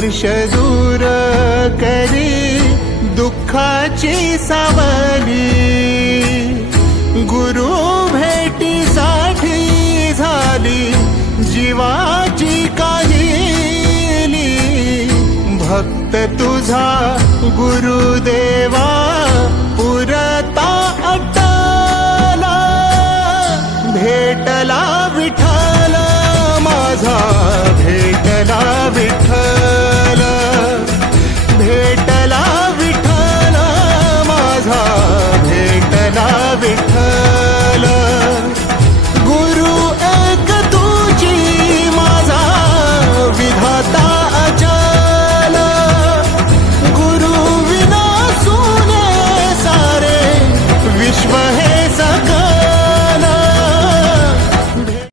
वर्ष दूर करी दुःखाची सावली, गुरु भेटीसाठी झाली जीवाची काहिली। भक्त तुझा गुरुदेवा पुरता अट्टला, भेटला विठ्ठल माझा, भेटला विठ्ठल, भेटला विठ्ठल माझा, भेटला विठ्ठल।